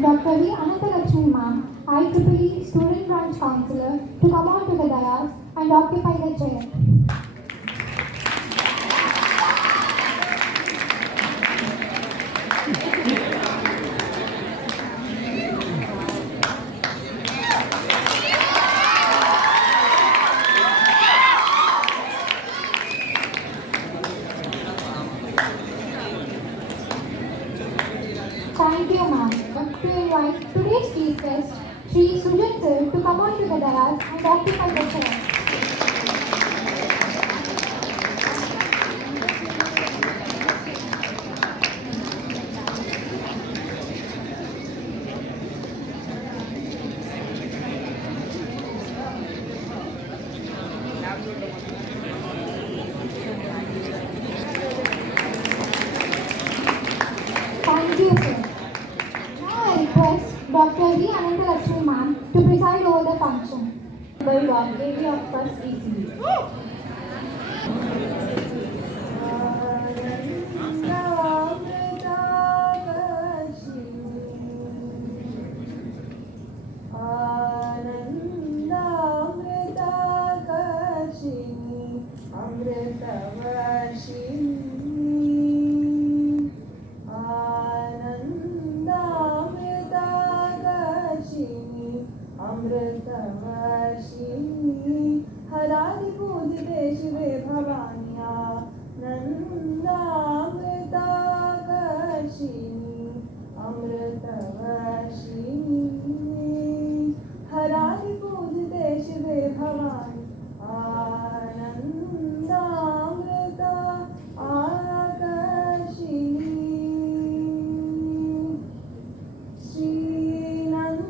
Dr. V. Anantalakshmi Ma'am, IEEE Student Branch Counselor, to come on to the dais and occupy the chair. Thank you, ma'am. To invite today's chief guest, Sri Sujan sir, to come on to the dais and occupy the chair. Thank you, sir. Now I request Dr. V. Anantalakshmi Ma'am to preside over the function. By Vagdevi of First ECD. अमृतवर्षिणी हरादि पूजिते शिवे भवान्या नन्दामृताकर्षिणी अमृतवर्षिणी हरादि पूजिते शिवे भवानी आनन्दामृत आकर्षिणी श्रीनन्दनाय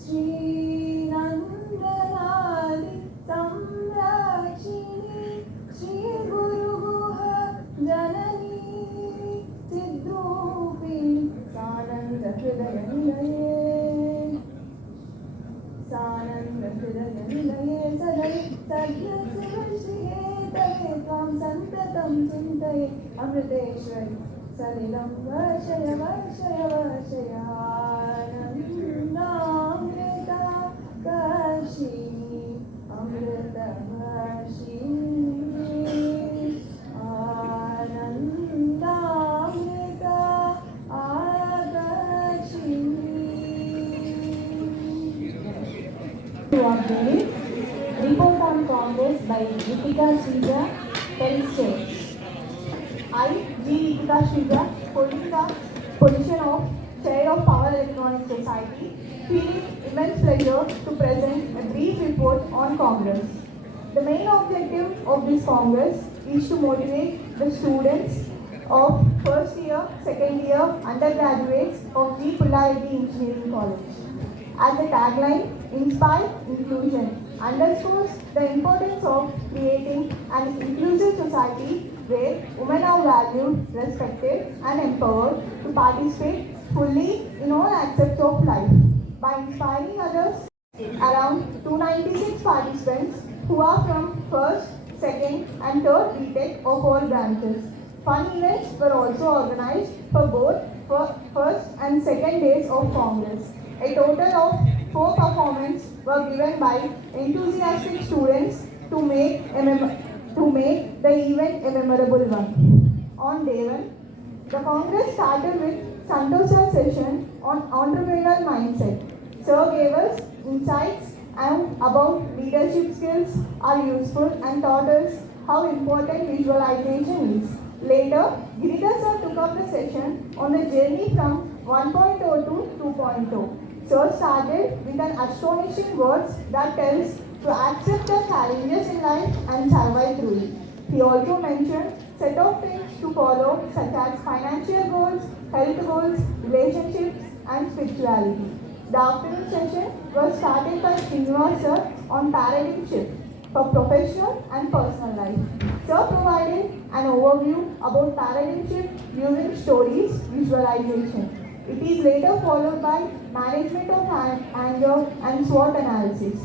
श्रीनन्दनादि संरक्षिणी श्रीगुरुगुह जननी चिद्रूपिणी सानन्द हृदय निलये सदय सद्यशिवश्रिये तवे त्वां सन्ततं चिन्तये अमृतेश्वरि सलिलं वर्षय वर्षय वर्षय आनन्दामृताकर्षिणी अमृतवर्षिणी आनन्दामृत आकर्षिणी. Report on Congress by Deepika Srija, Pelche. I, G. Deepika Srija, holding the position of Chair of Power Electronics Society, feel immense pleasure to present a brief report on Congress. The main objective of this Congress is to motivate the students of first year, second year, undergraduates of G. Pullareddy Engineering College. As a tagline, Inspire Inclusion underscores the importance of creating an inclusive society where women are valued, respected, and empowered to participate fully in all aspects of life. By inspiring others, around 296 participants who are from first, second, and third BTech of all branches. Fun events were also organized for both first and second days of Congress. A total of 4 performances were given by enthusiastic students to make the event a memorable one. On day 1, the Congress started with Santosha session on entrepreneurial mindset. Sir gave us insights about leadership skills are useful and taught us how important visualization is. Later, Giridhar sir took up the session on the journey from 1.0 to 2.0. Sir started with an astonishing words that tells to accept the challenges in life and survive through it. He also mentioned set of things to follow such as financial goals, health goals, relationships and spirituality. The afternoon session was started by Srinivas sir on paradigm shift for professional and personal life. Sir provided an overview about paradigm shift using stories, visualization. It is later followed by management of anger and SWOT analysis.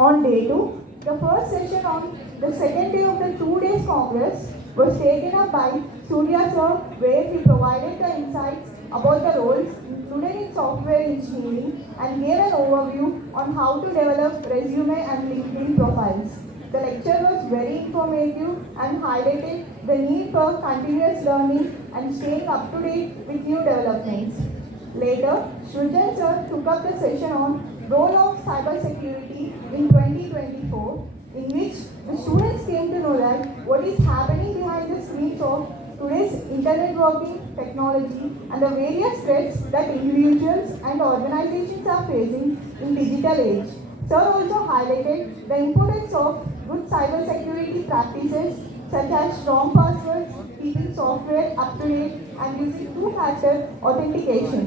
On day 2, the first session on The second day of the 2 days Congress was taken up by Surya sir, where he provided the insights about the roles included in software engineering and gave an overview on how to develop resume and LinkedIn profiles. The lecture was very informative and highlighted the need for continuous learning and staying up to date with new developments. Later, Srujan sir took up the session on role of cybersecurity in 2024, in which the students came to know that what is happening behind the screens of today's internet working technology and the various threats that individuals and organizations are facing in digital age. Sir also highlighted the importance of good cybersecurity practices such as strong passwords, keeping software up to date, and using two-factor authentication.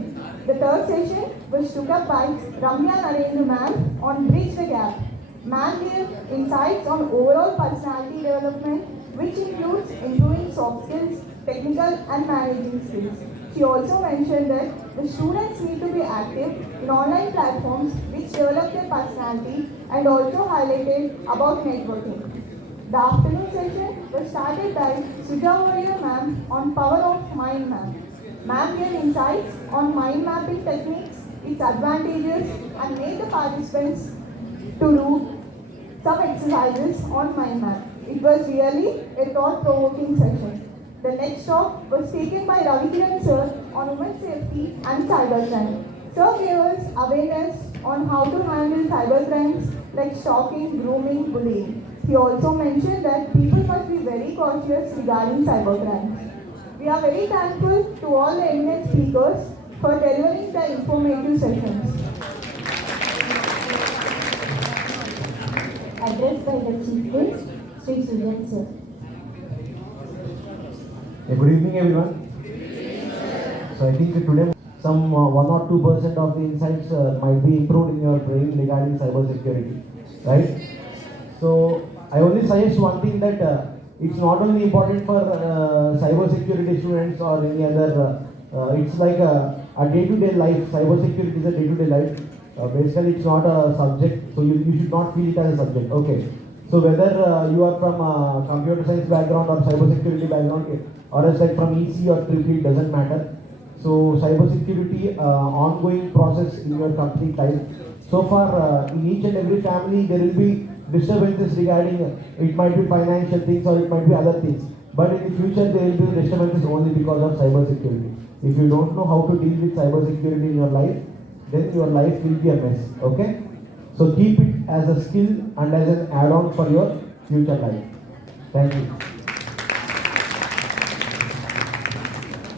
The third session was took up by Ramya Narendra ma'am on Bridge the Gap. Ma'am gave insights on overall personality development, which includes improving soft skills, technical and managing skills. She also mentioned that the students need to be active in online platforms which develop their personality, and also highlighted about networking. The afternoon session was started by Suja Warrior ma'am on power of mind map. Ma'am gave insights on mind mapping techniques, its advantages, and made the participants to do some exercises on mind map. It was really a thought-provoking session. The next talk was taken by Ravi Kiran sir on women's safety and cybercrime. Sir gave us awareness on how to handle cybercrimes like stalking, grooming, bullying. He also mentioned that people must be very cautious regarding cybercrime. We are very thankful to all the eminent speakers for delivering the informative sessions. Address by the Chief Guest, Sri Suryan sir. Good evening, everyone. So I think today some 1 or 2% of the insights might be improved in your brain regarding cybersecurity, right? So I only suggest one thing, that it's not only important for cybersecurity students or any other. It's like a day-to-day life. Cybersecurity is a day-to-day life. Basically, it's not a subject, so you should not feel it as a subject. Okay. So whether you are from a computer science background or cybersecurity background, or else like from EC or triple, it doesn't matter. So cybersecurity ongoing process in your complete life. So far, in each and every family, there will be disturbances regarding, it might be financial things or it might be other things. But in the future, there will be disturbances only because of cybersecurity. If you don't know how to deal with cybersecurity in your life, then your life will be a mess. Okay? So keep it as a skill and as an add-on for your future life. Thank you.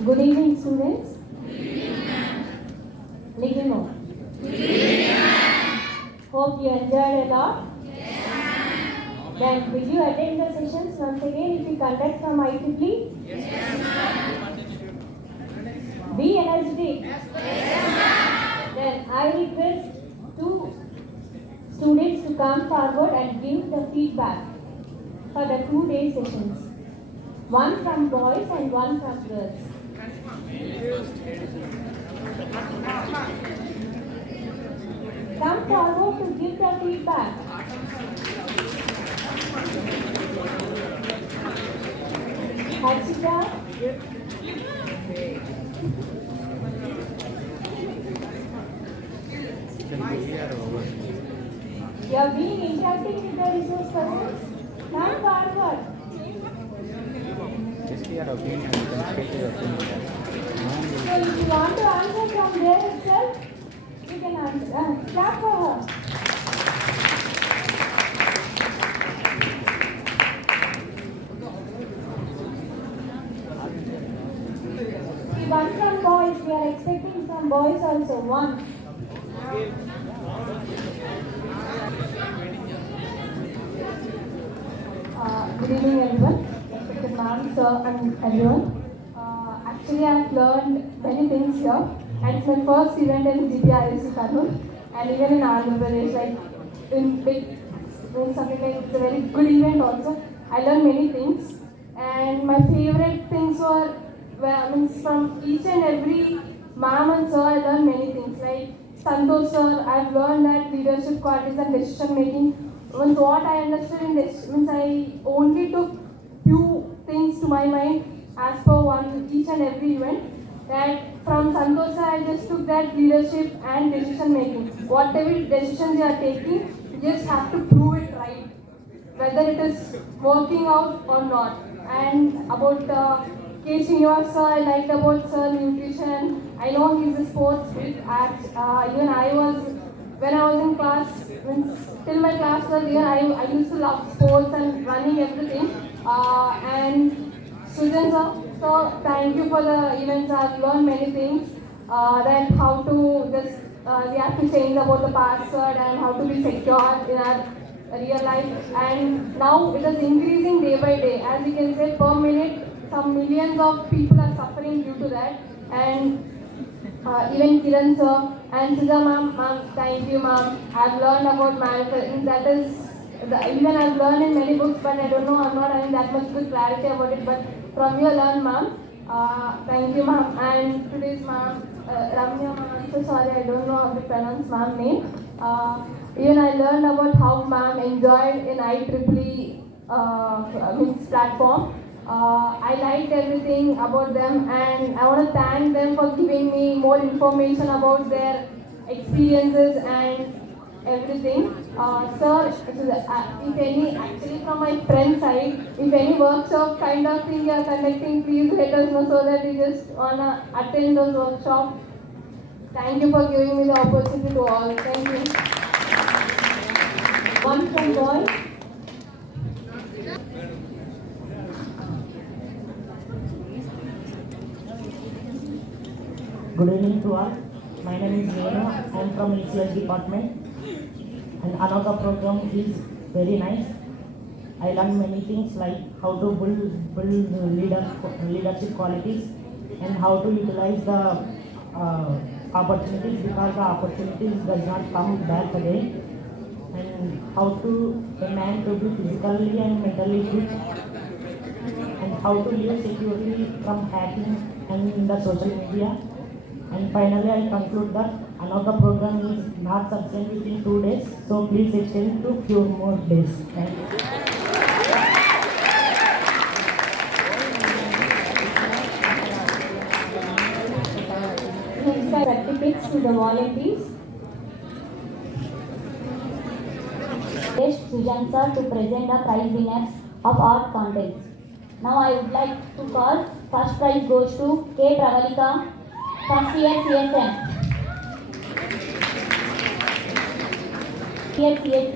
Good evening, students. Little more. Hope you enjoyed a lot. Then will you attend the sessions once again if you conduct from IEEE? Be energetic. Then I request two students to come forward and give the feedback for the 2-day sessions. One from boys and one from girls. Come forward to give the feedback. Harshita. You are being interacting with the resource persons. Come forward. So if you want to answer from there itself, you can answer. Clap for her. See, one from boys. We are expecting from boys also. One. Good evening, everyone. Respected ma'am, sir, and everyone. Actually, I have learned many things here, and it's my first event in GPISC Kannur, and even in Andhra Pradesh, like in big, when something like it's a very good event also. I learned many things, and my favorite things were, from each and every ma'am and sir, I learned many things. Like Santosh sir, I've learned that leadership qualities and decision making means what I understood in this means I only took few things to my mind as per one each and every event. That from Santosa I just took that leadership and decision making. Whatever decisions you are taking, you just have to prove it right, whether it is working out or not. And about K. Srinivasa, I liked about Sir Nutrition. I know he's a sports freak. Even I was, when I was in class, till my class was here, I used to love sports and running everything. And Sujan sir, so thank you for the events. I've learned many things. That how to just we have to change about the password and how to be secure in our real life. And now it is increasing day by day. As you can say, per minute, some millions of people are suffering due to that. And even Kiran sir and Sudha ma'am, thank you ma'am. I've learned about manifesting. That is, even I've learned in many books, but I don't know, I'm not having that much good clarity about it. But from you I learned ma'am. Thank you ma'am. And today's ma'am, Ramya ma'am, I'm so sorry, I don't know how to pronounce ma'am name. Even I learned about how ma'am enjoyed in IEEE means platform. I liked everything about them, and I want to thank them for giving me more information about their experiences and everything. Sir, if any, actually from my friend side, if any workshop kind of thing you are conducting, please let us know so that we just wanna attend those workshops. Thank you for giving me the opportunity to all. Thank you. One from boy. Good evening to all. My name is Venu. I am from ECS department. And another program is very nice. I learned many things like how to build leadership qualities and how to utilize the opportunities, because the opportunities does not come back again. And how to a man to be physically and mentally fit, and how to live securely from hacking and in the social media. And finally, I conclude that another program is not sufficient within 2 days, so please extend to few more days. Thank you. Next, certificates to the volunteers. Sujan sir to present the prize winners of art contest. Now I would like to call first prize goes to K. Pravalika, first year CSM. Year CSC.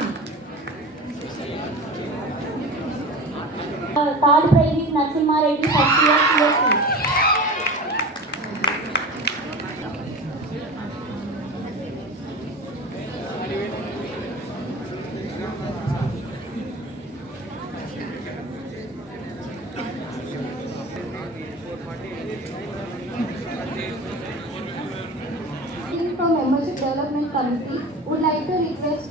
Third prize is Narasimha Reddy, first year CSC. From Membership Development Committee would like to request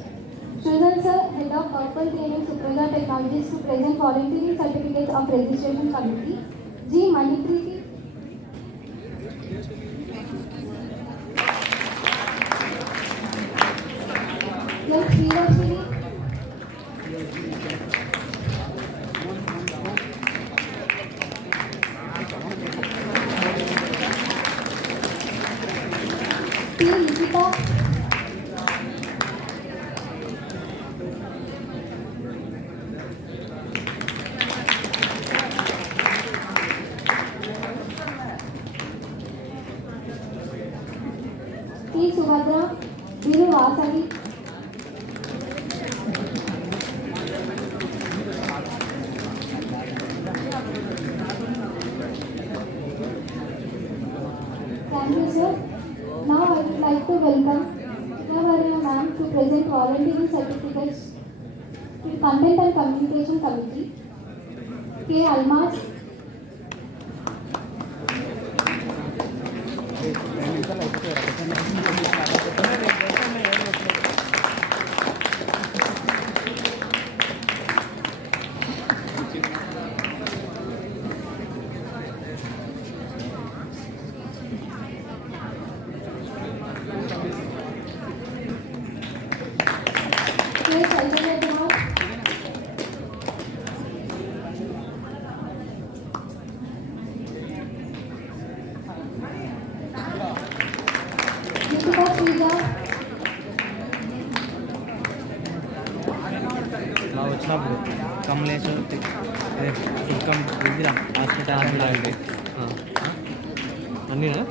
Sridhar sir, Head of Purple Training Supraja Technologies, to present volunteering certificates of registration committee. G. Manipriti. Yes, Sridhar. P. Likita. P. Subhadra. Viru Vasavi. Thank you, sir. Now I would like to welcome Sudha ma'am to present volunteering certificates to Content and Communication Committee. K. Almas. K. Chaitanya Kumar. Income ఇదిరా hospital అంటే అన్నీనా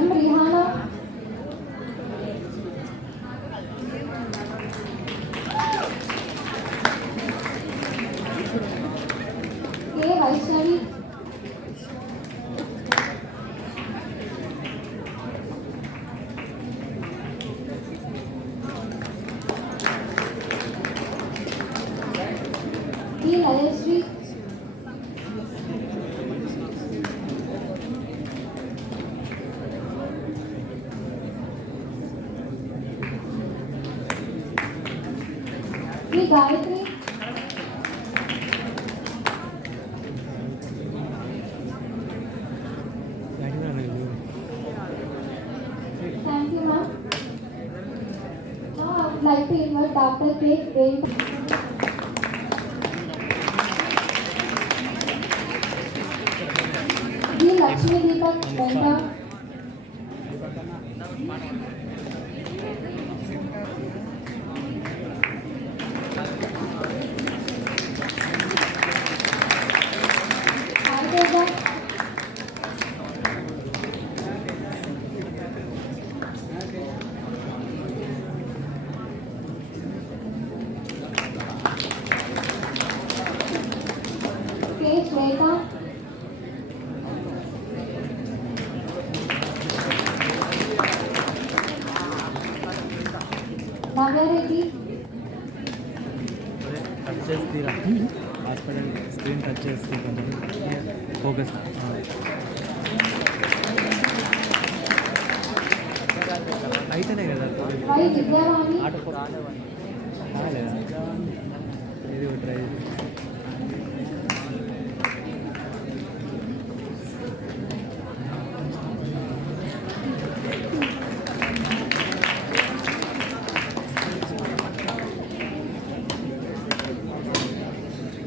M. Rihanna. K. Vaishnavi. P. Layashri. P. Gayatri. Thank you, ma'am. Now I would like to invite Dr. K. Dev. D. Lakshmi Deepak Venda. Hardeja. K. Shweta. Navya Reddy. Touch చేస్తీరా hospital screen touch చేస్తే కొంచెం focus అయితేనే కదా Y. Vidyavani. రాలేదా ఇది try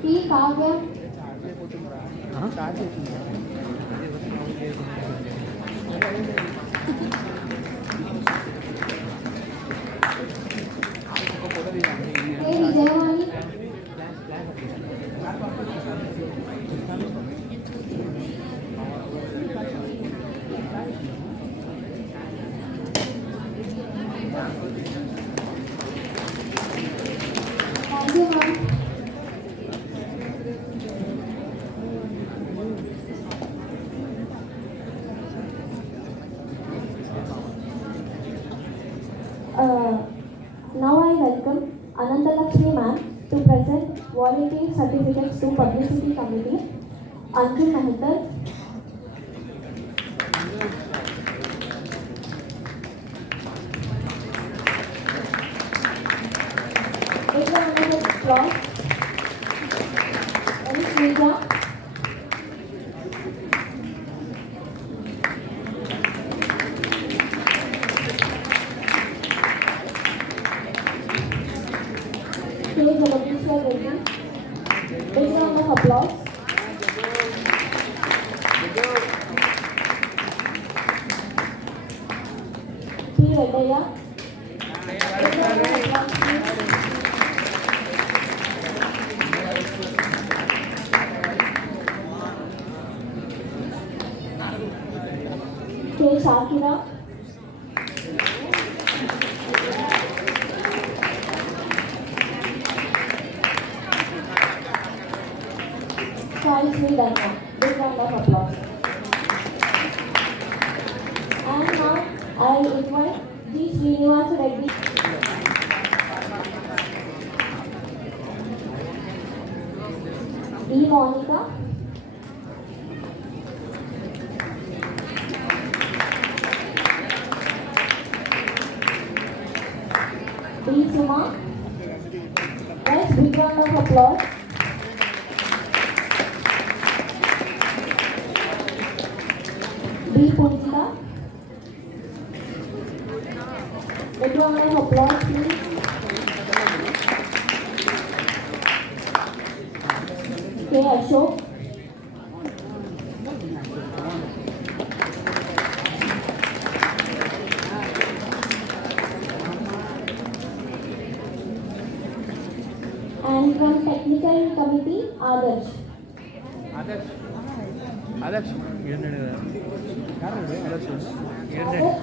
P. Kavya. K. Vijayavani. Thank you, ma'am. Now I welcome Anantalakshmi ma'am to present volunteer certificates to Publicity Committee. Anjum Mehtar. Take a round of applause. M. Srija. K. Jagadishwar Reddy. Big round of applause. P. Redaya. Big round of applause, please. K. Shakira. Sai Sri Dharma. Big round of applause. And now I invite G. Srinivasa Reddy. E. Monica. D. Suma. Guys, big round of applause. D. Punjita. Big round of applause, please. K. Ashok. K. And from technical committee, Adarsh. ఏంటంటే Adarsh.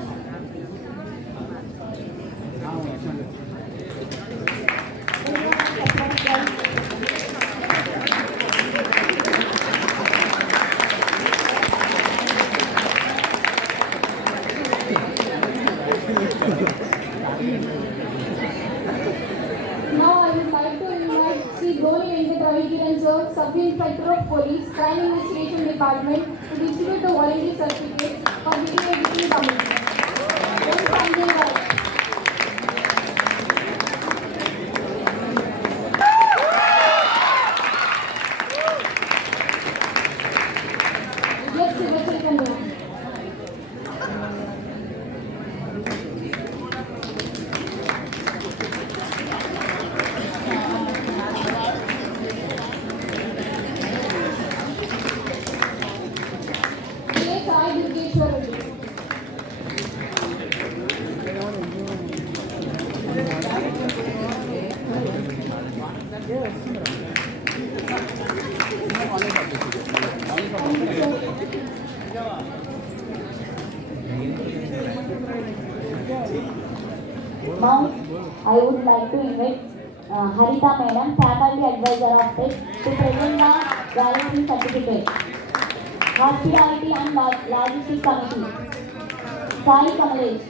Now I would like to invite Sri Goni Venkat Ravikiran sir, Sub-Inspector of Police, Crime Investigation Department, to distribute the volunteer certificate for video editing committee. Then Sanjay Rai. Yes, Sivachakandra. Yes, I Durgeshwar Reddy. Now, I would like to invite Harita Madam, Faculty Advisor of Tech, to present the Valuing Certificate. Hospitality and Logistics Committee, Sai Kamalesh.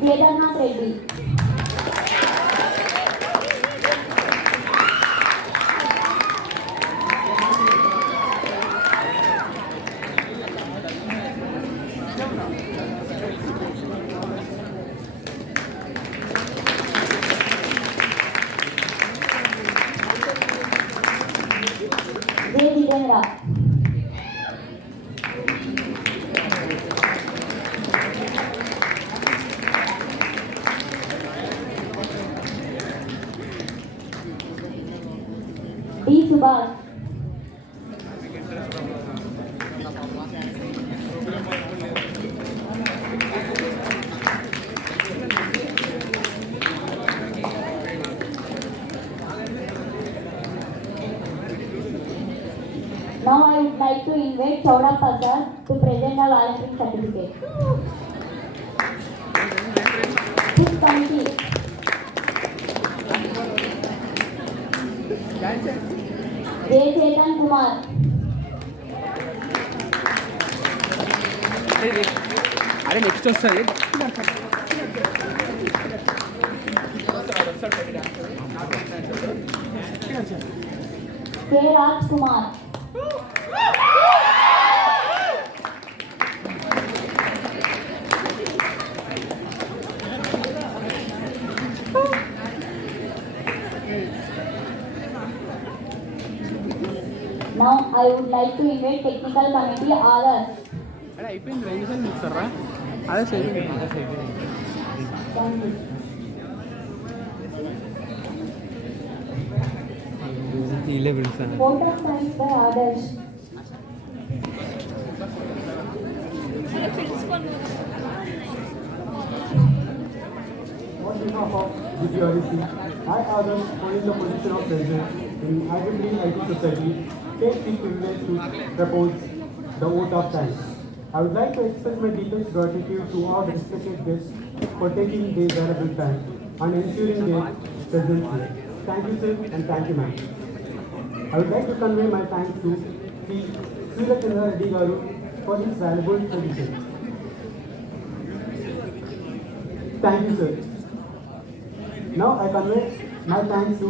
Kedarnath Reddy. J. Jitendra. D. Subhash. Now I would like to invite Chowda Prasad to present the volunteering certificate. Fifth committee. J. Chetan Kumar. అరే next వస్తుంది K. Raj Kumar. Now I would like to invite technical committee others. అరే అయిపోయింది రెండు సార్లు ఇస్తారా అదే same Thank you. వీళ్ళే పిలుస్తాను Vote of thanks by others. On behalf of GPRC, I, Adam, holding the position of president in Agri IT Society, take the privilege to propose the vote of thanks. I would like to express my deepest gratitude to all the respected guests for taking their valuable time and ensuring their presence here. Thank you, sir, and thank you, ma'am. I would like to convey my thanks to Sri Surachandra Reddy Garu for his valuable suggestions. Thank you, sir. Now I convey my thanks to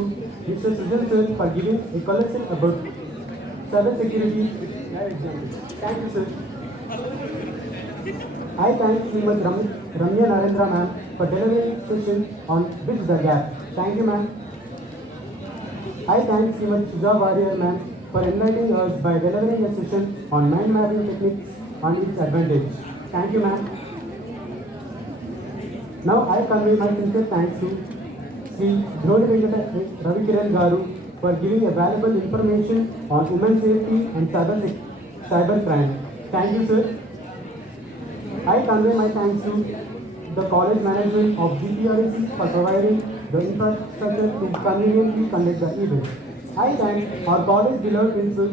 Mr. Sujan sir for giving a collection about cyber security live example. Thank you, sir. I thank Srimad Ramya Narendra ma'am for delivering session on Bridge the Gap. Thank you, ma'am. I thank Srimad Sudha Warrior ma'am for enlightening us by delivering a session on mind mapping techniques and its advantage. Thank you, ma'am. Now I convey my sincere thanks to Sri Dhroni Venkata Ravikiran Garu for giving a valuable information on women safety and cyber crime. Thank you, sir. I convey my thanks to the college management of GPRC for providing the infrastructure to conveniently conduct the event. I thank our college beloved principal,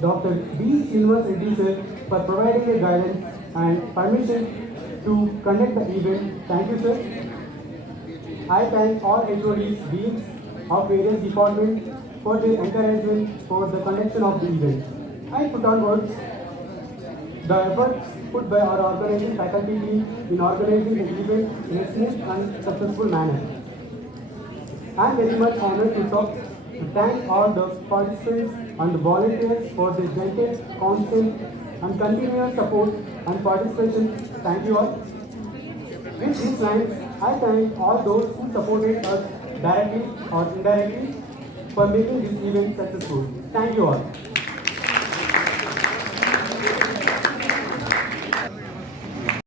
Dr. B. Srinivas Reddy sir, for providing a guidance and permission to conduct the event. Thank you, sir. I thank all HODs, deans of various departments for their encouragement for the conduction of the event. I put on words the efforts put by our organizing faculty team in organizing the event in a smooth and successful manner. I am very much honored to thank all the participants and the volunteers for their gentle, constant and continuous support and participation. Thank you all. With these lines, I thank all those who supported us directly or indirectly for making this event successful. Thank you all.